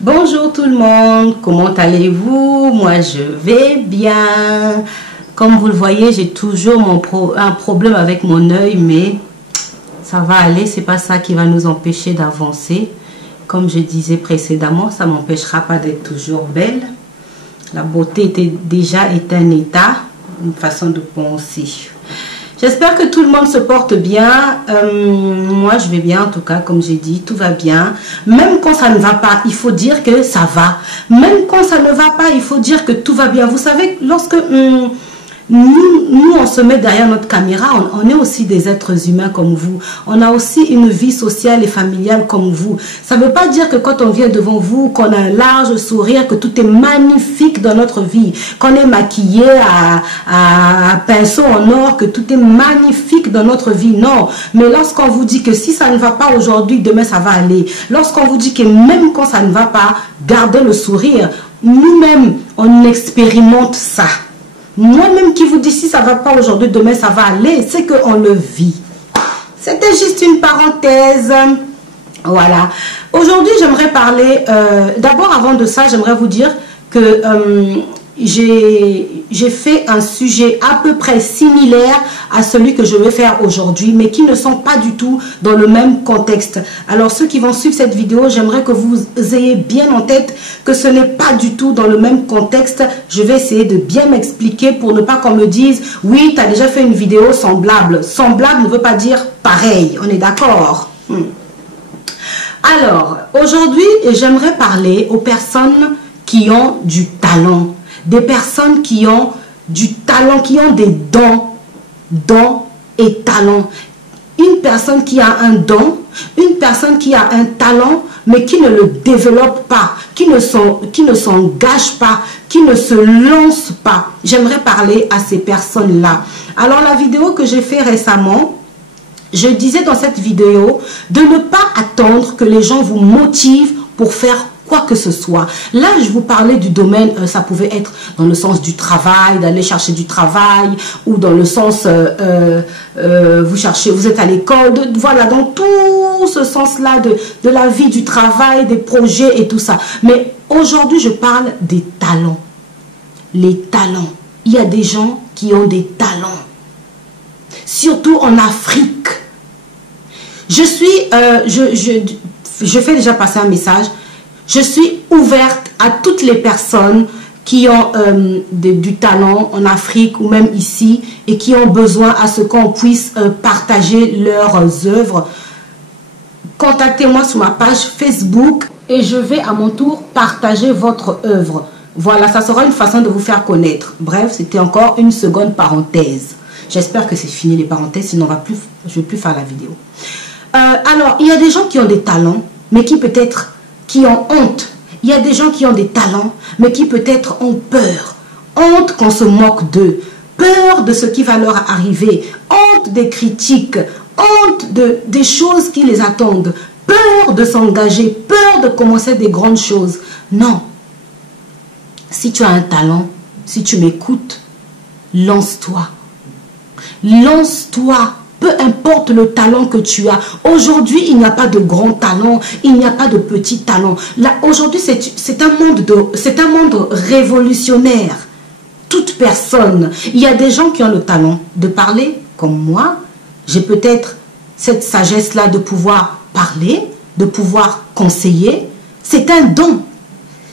Bonjour tout le monde, comment allez-vous? Moi je vais bien. Comme vous le voyez, j'ai toujours un problème avec mon œil, mais ça va aller, c'est pas ça qui va nous empêcher d'avancer. Comme je disais précédemment, ça ne m'empêchera pas d'être toujours belle. La beauté est un état, une façon de penser. J'espère que tout le monde se porte bien. Moi, je vais bien, en tout cas, comme j'ai dit, tout va bien. Même quand ça ne va pas, il faut dire que ça va. Même quand ça ne va pas, il faut dire que tout va bien. Vous savez, lorsque nous, on se met derrière notre caméra, on est aussi des êtres humains comme vous. On a aussi une vie sociale et familiale comme vous. Ça ne veut pas dire que quand on vient devant vous, qu'on a un large sourire, que tout est magnifique dans notre vie, qu'on est maquillé à pinceau en or, que tout est magnifique dans notre vie. Non, mais lorsqu'on vous dit que si ça ne va pas aujourd'hui, demain ça va aller. Lorsqu'on vous dit que même quand ça ne va pas, gardez le sourire. Nous-mêmes, on expérimente ça. Moi-même qui vous dis si ça ne va pas aujourd'hui, demain ça va aller, c'est qu'on le vit. C'était juste une parenthèse. Voilà. Aujourd'hui, j'aimerais parler, d'abord avant de ça, j'aimerais vous dire que j'ai fait un sujet à peu près similaire à celui que je vais faire aujourd'hui, mais qui ne sont pas du tout dans le même contexte. Alors ceux qui vont suivre cette vidéo, j'aimerais que vous ayez bien en tête que ce n'est pas du tout dans le même contexte. Je vais essayer de bien m'expliquer pour ne pas qu'on me dise « Oui, tu as déjà fait une vidéo semblable ». Semblable ne veut pas dire pareil, on est d'accord? Alors, aujourd'hui, j'aimerais parler aux personnes qui ont du talent. Des personnes qui ont du talent, qui ont des dons et talents. Une personne qui a un don, une personne qui a un talent, mais qui ne le développe pas, qui ne s'engage pas, qui ne se lance pas. J'aimerais parler à ces personnes-là. Alors, la vidéo que j'ai fait récemment, je disais dans cette vidéo de ne pas attendre que les gens vous motivent pour faire quoi que ce soit. Là, je vous parlais du domaine, ça pouvait être dans le sens du travail, d'aller chercher du travail, ou dans le sens, vous êtes à l'école, voilà, dans tout ce sens-là de la vie, du travail, des projets et tout ça. Mais aujourd'hui, je parle des talents. Les talents. Il y a des gens qui ont des talents. Surtout en Afrique. Je fais déjà passer un message. Je suis ouverte à toutes les personnes qui ont du talent en Afrique ou même ici et qui ont besoin à ce qu'on puisse partager leurs œuvres. Contactez-moi sur ma page Facebook et je vais à mon tour partager votre œuvre. Voilà, ça sera une façon de vous faire connaître. Bref, c'était encore une seconde parenthèse. J'espère que c'est fini les parenthèses, sinon je ne vais plus faire la vidéo. Alors, il y a des gens qui ont des talents, mais qui ont honte. Il y a des gens qui ont des talents, mais qui peut-être ont peur. Honte qu'on se moque d'eux. Peur de ce qui va leur arriver. Honte des critiques. Honte des choses qui les attendent. Peur de s'engager. Peur de commencer des grandes choses. Non. Si tu as un talent, si tu m'écoutes, lance-toi. Lance-toi. Peu importe le talent que tu as. Aujourd'hui, il n'y a pas de grand talent. Il n'y a pas de petit talent. Aujourd'hui, c'est un monde révolutionnaire. Toute personne. Il y a des gens qui ont le talent de parler comme moi. J'ai peut-être cette sagesse-là de pouvoir parler, de pouvoir conseiller. C'est un don.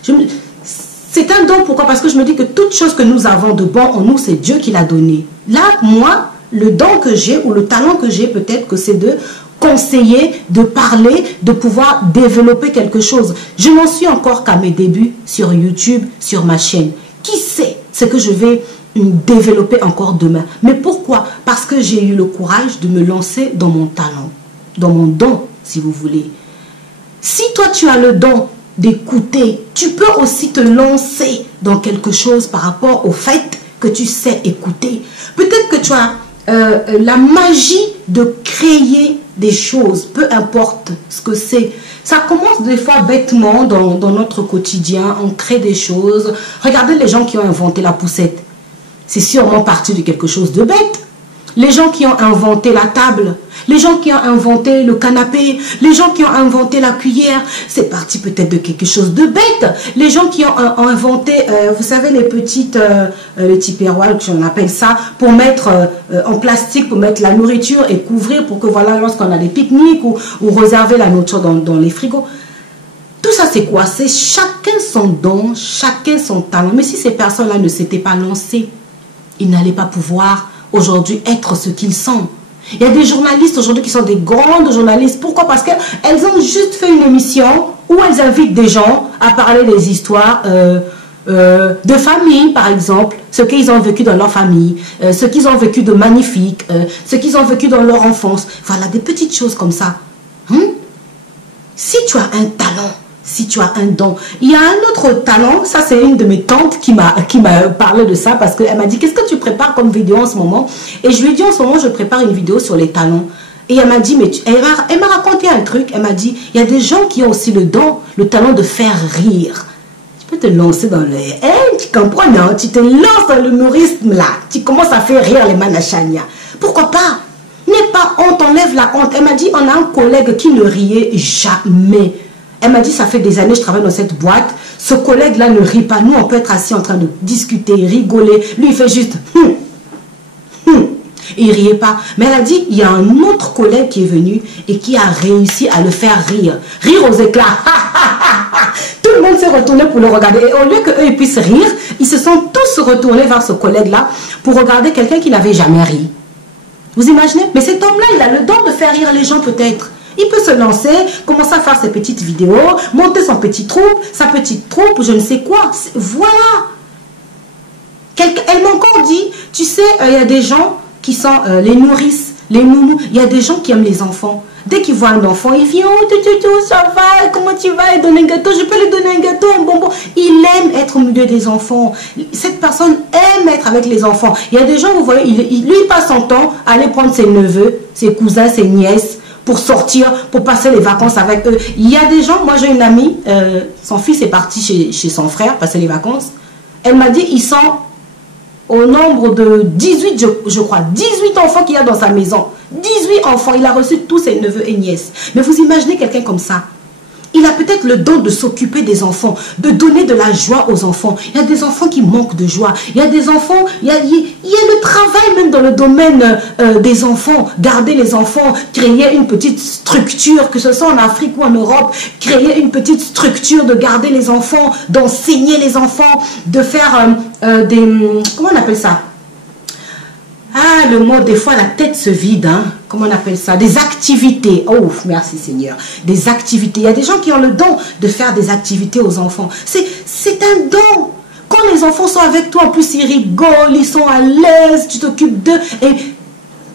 C'est un don, pourquoi? Parce que je me dis que toute chose que nous avons de bon en nous, c'est Dieu qui l'a donné. Là, moi, le don que j'ai ou le talent que j'ai, peut-être que c'est de conseiller, de parler, de pouvoir développer quelque chose. Je n'en suis encore qu'à mes débuts sur YouTube, sur ma chaîne. Qui sait ce que je vais développer encore demain? Mais pourquoi? Parce que j'ai eu le courage de me lancer dans mon talent, dans mon don, si vous voulez. Si toi, tu as le don d'écouter, tu peux aussi te lancer dans quelque chose par rapport au fait que tu sais écouter. Peut-être que tu as la magie de créer des choses, peu importe ce que c'est. Ça commence des fois bêtement dans notre quotidien, on crée des choses. Regardez les gens qui ont inventé la poussette. C'est sûrement parti de quelque chose de bête. Les gens qui ont inventé la table, les gens qui ont inventé le canapé, les gens qui ont inventé la cuillère, c'est parti peut-être de quelque chose de bête. Les gens qui ont inventé, vous savez, les petites, les tipéroirs, on appelle ça, pour mettre en plastique, pour mettre la nourriture et couvrir pour que voilà, lorsqu'on a des pique-niques ou réserver la nourriture dans les frigos. Tout ça, c'est quoi? C'est chacun son don, chacun son talent. Mais si ces personnes-là ne s'étaient pas lancées, ils n'allaient pas pouvoir aujourd'hui être ce qu'ils sont. Il y a des journalistes aujourd'hui qui sont des grandes journalistes. Pourquoi? Parce qu'elles ont juste fait une émission où elles invitent des gens à parler des histoires de famille, par exemple, ce qu'ils ont vécu dans leur famille, ce qu'ils ont vécu de magnifique, ce qu'ils ont vécu dans leur enfance. Voilà, des petites choses comme ça. Si tu as un talent, si tu as un don. Il y a un autre talent, ça c'est une de mes tantes qui m'a parlé de ça parce qu'elle m'a dit, qu'est-ce que tu prépares comme vidéo en ce moment? Et je lui ai dit, en ce moment, je prépare une vidéo sur les talents. Et elle m'a dit, mais elle m'a raconté un truc, elle m'a dit, il y a des gens qui ont aussi le don, le talent de faire rire. Tu peux te lancer dans le... tu comprends, non? Tu te lances dans l'humorisme là, tu commences à faire rire les manachania. Pourquoi pas? N'aie pas honte, enlève la honte. Elle m'a dit, on a un collègue qui ne riait jamais. Elle m'a dit, ça fait des années que je travaille dans cette boîte. Ce collègue-là ne rit pas. Nous, on peut être assis en train de discuter, rigoler. Lui, il fait juste... Il ne riait pas. Mais elle a dit, il y a un autre collègue qui est venu et qui a réussi à le faire rire. Rire aux éclats. Tout le monde s'est retourné pour le regarder. Et au lieu qu'eux ils puissent rire, ils se sont tous retournés vers ce collègue-là pour regarder quelqu'un qui n'avait jamais ri. Vous imaginez? Mais cet homme-là, il a le don de faire rire les gens peut-être. Il peut se lancer, commencer à faire ses petites vidéos, monter son petit troupe, sa petite troupe, je ne sais quoi. Voilà. Elle m'a encore dit, tu sais, il y a des gens qui sont les nourrices, les nounous. Il y a des gens qui aiment les enfants. Dès qu'ils voient un enfant, il vient, oh, ça va, comment tu vas? Il donne un gâteau, je peux lui donner un gâteau, un bonbon. Il aime être au milieu des enfants. Cette personne aime être avec les enfants. Il y a des gens, vous voyez, lui, il passe son temps à aller prendre ses neveux, ses cousins, ses nièces, pour sortir, pour passer les vacances avec eux. Il y a des gens, moi j'ai une amie, son fils est parti chez son frère, passer les vacances. Elle m'a dit, ils sont au nombre de 18, je crois, 18 enfants qu'il y a dans sa maison. 18 enfants, il a reçu tous ses neveux et nièces. Mais vous imaginez quelqu'un comme ça? Il a peut-être le don de s'occuper des enfants, de donner de la joie aux enfants. Il y a des enfants qui manquent de joie. Il y a des enfants, il y a le travail même dans le domaine des enfants. Garder les enfants, créer une petite structure, que ce soit en Afrique ou en Europe, créer une petite structure de garder les enfants, d'enseigner les enfants, de faire des... Comment on appelle ça? Ah, le mot, des fois, la tête se vide, hein. Comment on appelle ça? Des activités. Oh, merci Seigneur. Des activités. Il y a des gens qui ont le don de faire des activités aux enfants. C'est un don. Quand les enfants sont avec toi, en plus, ils rigolent, ils sont à l'aise, tu t'occupes d'eux. Et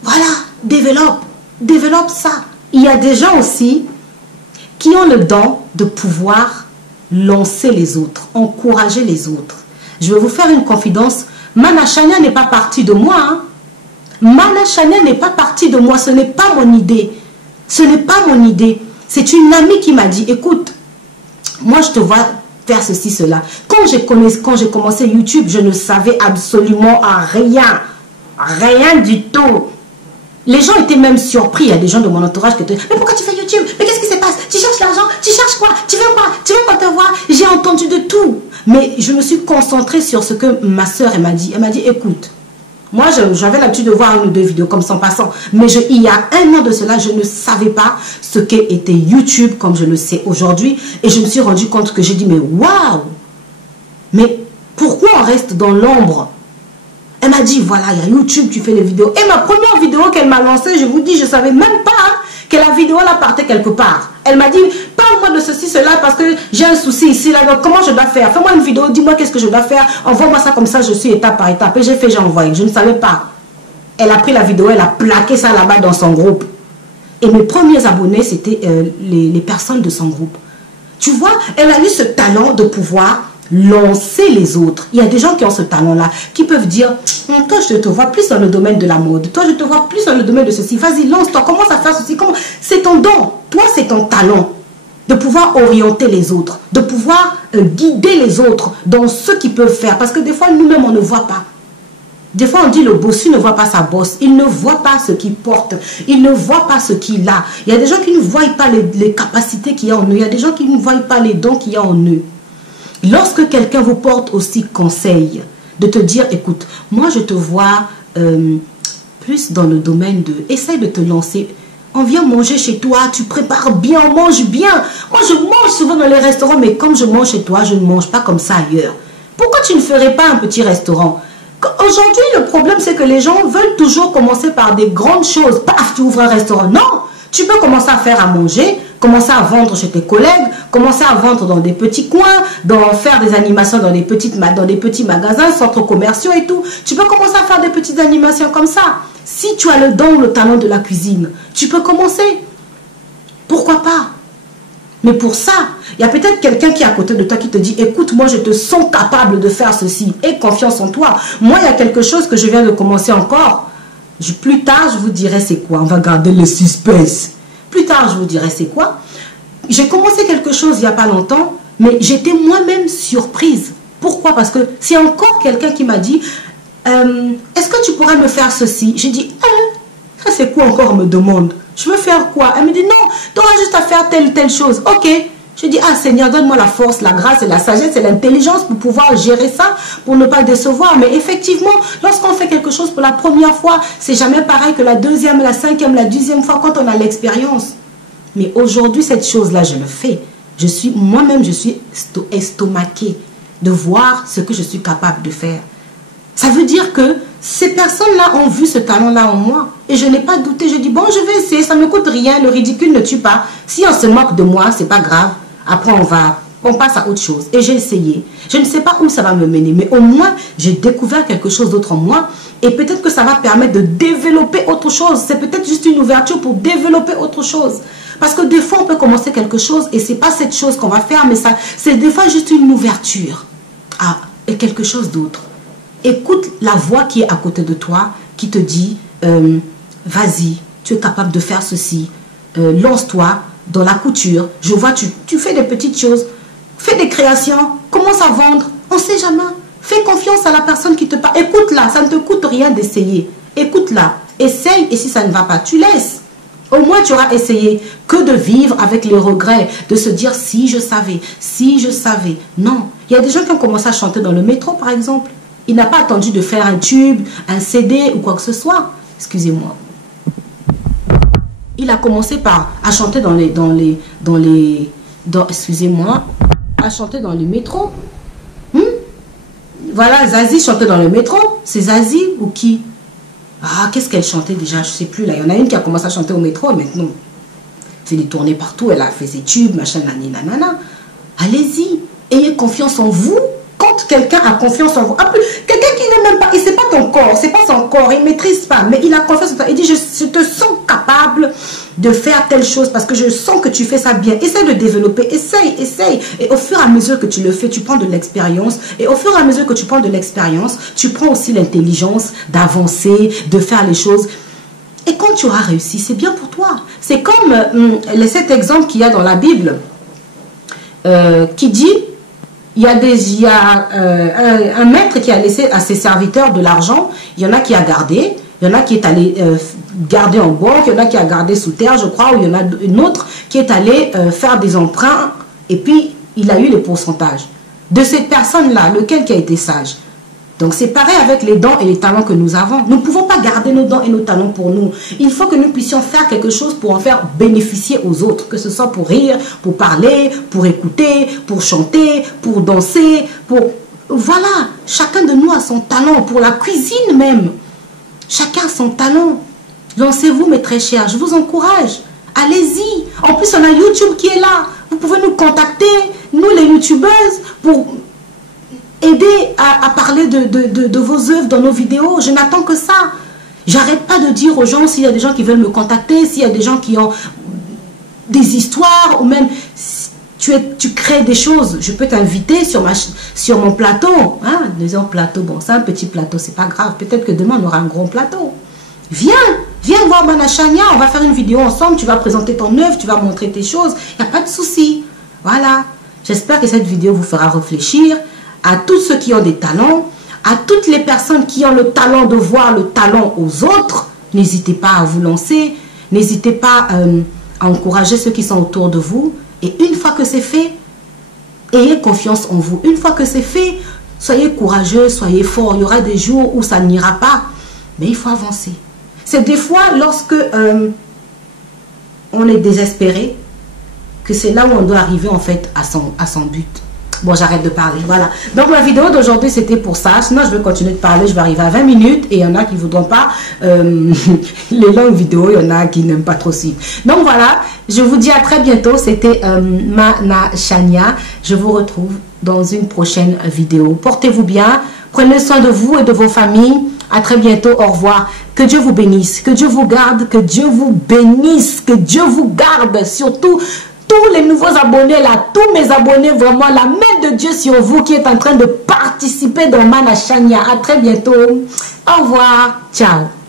voilà, développe ça. Il y a des gens aussi qui ont le don de pouvoir lancer les autres, encourager les autres. Je vais vous faire une confidence. Manachania n'est pas partie de moi, hein. Manachania n'est pas partie de moi, ce n'est pas mon idée. Ce n'est pas mon idée. C'est une amie qui m'a dit, écoute, moi je te vois faire ceci, cela. Quand j'ai commencé YouTube, je ne savais absolument rien. Rien du tout. Les gens étaient même surpris. Il y a des gens de mon entourage qui étaient, mais pourquoi tu fais YouTube? Mais qu'est-ce qui se passe? Tu cherches l'argent? Tu cherches quoi? Tu veux quoi? Tu veux qu'on te voit? J'ai entendu de tout. Mais je me suis concentrée sur ce que ma soeur m'a dit. Elle m'a dit, écoute, moi, j'avais l'habitude de voir une ou deux vidéos comme ça en passant. Mais il y a un an de cela, je ne savais pas ce qu'était YouTube comme je le sais aujourd'hui. Et je me suis rendu compte que j'ai dit, mais waouh! Mais pourquoi on reste dans l'ombre? Elle m'a dit, voilà, il y a YouTube, tu fais les vidéos. Et ma première vidéo qu'elle m'a lancée, je vous dis, je ne savais même pas que la vidéo là partait quelque part. Elle m'a dit, parle-moi de ceci, cela, parce que j'ai un souci ici, là, donc comment je dois faire? Fais-moi une vidéo, dis-moi qu'est-ce que je dois faire, envoie-moi ça comme ça, je suis étape par étape. Et j'ai envoyé, je ne savais pas. Elle a pris la vidéo, elle a plaqué ça là-bas dans son groupe. Et mes premiers abonnés, c'était les personnes de son groupe. Tu vois, elle a eu ce talent de pouvoir lancer les autres. Il y a des gens qui ont ce talent-là, qui peuvent dire, toi je te vois plus dans le domaine de la mode, toi je te vois plus dans le domaine de ceci, vas-y lance-toi, commence à faire ceci, c'est ton don, toi c'est ton talent, de pouvoir orienter les autres, de pouvoir guider les autres dans ce qu'ils peuvent faire, parce que des fois nous-mêmes on ne voit pas. Des fois, on dit le bossu ne voit pas sa bosse. Il ne voit pas ce qu'il porte. Il ne voit pas ce qu'il a. Il y a des gens qui ne voient pas les capacités qu'il y a en eux. Il y a des gens qui ne voient pas les dons qu'il y a en eux. Lorsque quelqu'un vous porte aussi conseil, de te dire, écoute, moi je te vois plus dans le domaine de... Essaye de te lancer. On vient manger chez toi, tu prépares bien, on mange bien. Moi, je mange souvent dans les restaurants, mais comme je mange chez toi, je ne mange pas comme ça ailleurs. Pourquoi tu ne ferais pas un petit restaurant? Aujourd'hui, le problème, c'est que les gens veulent toujours commencer par des grandes choses. Paf, tu ouvres un restaurant. Non, tu peux commencer à faire à manger, commencer à vendre chez tes collègues, commencer à vendre dans des petits coins, faire des animations dans des petits magasins, centres commerciaux et tout. Tu peux commencer à faire des petites animations comme ça. Si tu as le don, le talent de la cuisine, tu peux commencer. Pourquoi pas? Mais pour ça, il y a peut-être quelqu'un qui est à côté de toi qui te dit, écoute, moi je te sens capable de faire ceci. Aie confiance en toi. Moi, il y a quelque chose que je viens de commencer encore. Plus tard, je vous dirai c'est quoi. On va garder le suspense. Plus tard, je vous dirai c'est quoi. J'ai commencé quelque chose il n'y a pas longtemps, mais j'étais moi-même surprise. Pourquoi? Parce que c'est encore quelqu'un qui m'a dit, est-ce que tu pourrais me faire ceci? J'ai dit, ça c'est quoi encore, on me demande. Je veux faire quoi? Elle me dit, non, tu auras juste à faire telle chose. Ok. Je dis, ah Seigneur, donne-moi la force, la grâce et la sagesse et l'intelligence pour pouvoir gérer ça, pour ne pas décevoir. Mais effectivement, lorsqu'on fait quelque chose pour la première fois, c'est jamais pareil que la deuxième, la cinquième, la dixième fois quand on a l'expérience. Mais aujourd'hui, cette chose-là, je le fais. Moi-même, je suis estomaquée de voir ce que je suis capable de faire. Ça veut dire que ces personnes-là ont vu ce talent-là en moi. Et je n'ai pas douté. Je dis, bon, je vais essayer. Ça ne me coûte rien. Le ridicule ne tue pas. Si on se moque de moi, c'est pas grave. Après, on passe à autre chose. Et j'ai essayé. Je ne sais pas où ça va me mener. Mais au moins, j'ai découvert quelque chose d'autre en moi. Et peut-être que ça va permettre de développer autre chose. C'est peut-être juste une ouverture pour développer autre chose. Parce que des fois, on peut commencer quelque chose et ce n'est pas cette chose qu'on va faire. Mais c'est des fois juste une ouverture à quelque chose d'autre. Écoute la voix qui est à côté de toi, qui te dit, vas-y, tu es capable de faire ceci, lance-toi dans la couture. Je vois, tu fais des petites choses, fais des créations, commence à vendre, on ne sait jamais. Fais confiance à la personne qui te parle. Écoute-la, ça ne te coûte rien d'essayer. Écoute-la, essaye et si ça ne va pas, tu laisses. Au moins, tu auras essayé que de vivre avec les regrets, de se dire si je savais, si je savais. Non, il y a des gens qui ont commencé à chanter dans le métro, par exemple. Il n'a pas attendu de faire un tube, un CD ou quoi que ce soit. Excusez-moi. Il a commencé à chanter excusez-moi, à chanter dans les métros. Voilà, Zazie chantait dans le métro. C'est Zazie ou qui? Ah, qu'est-ce qu'elle chantait déjà? Je ne sais plus. Là, il y en a une qui a commencé à chanter au métro maintenant. Elle fait des tournées partout. Elle a fait ses tubes, machin, nanana. Allez-y. Ayez confiance en vous. Quand quelqu'un a confiance en vous, quelqu'un qui n'est même pas, et c'est pas ton corps, c'est pas son corps, il ne maîtrise pas, mais il a confiance en toi. Il dit, je te sens capable de faire telle chose parce que je sens que tu fais ça bien. Essaye de développer, essaye. Et au fur et à mesure que tu le fais, tu prends de l'expérience. Et au fur et à mesure que tu prends de l'expérience, tu prends aussi l'intelligence d'avancer, de faire les choses. Et quand tu auras réussi, c'est bien pour toi. C'est comme cet exemple qu'il y a dans la Bible qui dit, il y a un maître qui a laissé à ses serviteurs de l'argent. Il y en a qui a gardé. Il y en a qui est allé garder en banque. Il y en a qui a gardé sous terre, je crois. Ou il y en a une autre qui est allé faire des emprunts. Et puis, il a eu les pourcentages. De cette personne-là, lequel qui a été sage? Donc, c'est pareil avec les dons et les talents que nous avons. Nous ne pouvons pas garder nos dons et nos talents pour nous. Il faut que nous puissions faire quelque chose pour en faire bénéficier aux autres. Que ce soit pour rire, pour parler, pour écouter, pour chanter, pour danser. Voilà, chacun de nous a son talent. Pour la cuisine même. Chacun a son talent. Lancez-vous, mes très chers. Je vous encourage. Allez-y. En plus, on a YouTube qui est là. Vous pouvez nous contacter, nous les YouTubeuses, pour aider à parler de vos œuvres dans nos vidéos. Je n'attends que ça. J'arrête pas de dire aux gens, s'il y a des gens qui veulent me contacter, s'il y a des gens qui ont des histoires, ou même tu crées des choses, je peux t'inviter sur mon plateau. Hein? Disons plateau, bon, c'est un petit plateau, c'est pas grave. Peut-être que demain, on aura un grand plateau. Viens voir Manashania, on va faire une vidéo ensemble, tu vas présenter ton œuvre, tu vas montrer tes choses. Il n'y a pas de souci. Voilà. J'espère que cette vidéo vous fera réfléchir. À tous ceux qui ont des talents, À toutes les personnes qui ont le talent de voir le talent aux autres, n'hésitez pas à vous lancer. N'hésitez pas à encourager ceux qui sont autour de vous. Et une fois que c'est fait, ayez confiance en vous. Une fois que c'est fait, soyez courageux, soyez fort. Il y aura des jours où ça n'ira pas, mais il faut avancer. C'est des fois lorsque on est désespéré que c'est là où on doit arriver en fait à son but. Bon, j'arrête de parler, voilà. Donc, ma vidéo d'aujourd'hui, c'était pour ça. Sinon, je vais continuer de parler. Je vais arriver à 20 minutes. Et il y en a qui ne voudront pas les longues vidéos. Il y en a qui n'aiment pas trop suivre. Donc, voilà. Je vous dis à très bientôt. C'était Mana Chania. Je vous retrouve dans une prochaine vidéo. Portez-vous bien. Prenez soin de vous et de vos familles. À très bientôt. Au revoir. Que Dieu vous bénisse. Que Dieu vous garde. Que Dieu vous bénisse. Que Dieu vous garde. Surtout tous les nouveaux abonnés là, tous mes abonnés, vraiment la main de Dieu sur vous qui est en train de participer dans Mana Chania. À très bientôt. Au revoir. Ciao.